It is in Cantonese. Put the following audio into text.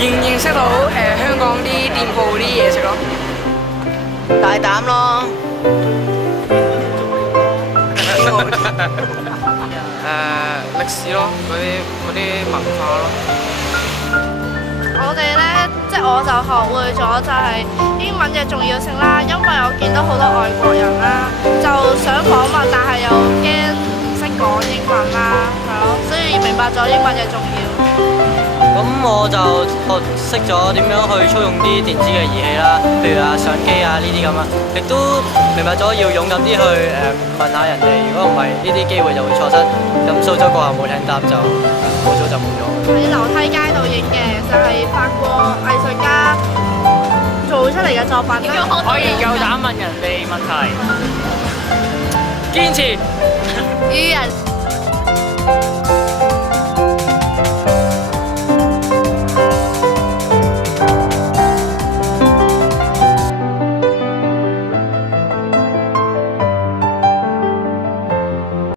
認識到香港啲店鋪啲嘢食咯，大膽咯。歷史咯，嗰啲文化咯。我哋咧，即係我就學會咗就係英文嘅重要性啦，因為我見到好多外國人啦，就想訪問，但係又驚唔識講英文啦，係咯，所以明白咗英文嘅重要。咁我就學識咗點樣去操用啲電子嘅儀器啦，譬如相機啊呢啲咁啊，亦都明白咗要勇敢啲去問下人哋，如果唔係呢啲機會就會錯失。咁蘇州過後冇艇搭就冇咗就冇咗。喺樓梯街度影嘅，就係法國藝術家做出嚟嘅作品啦。可以夠膽問人哋問題，堅持。與人。